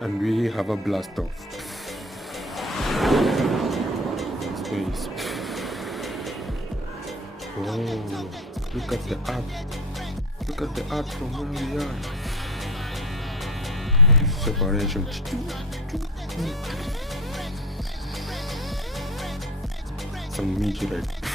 and we have a blast off. Space. Oh, look at the art. Look at the art from where we are. Separation. Some meteorite.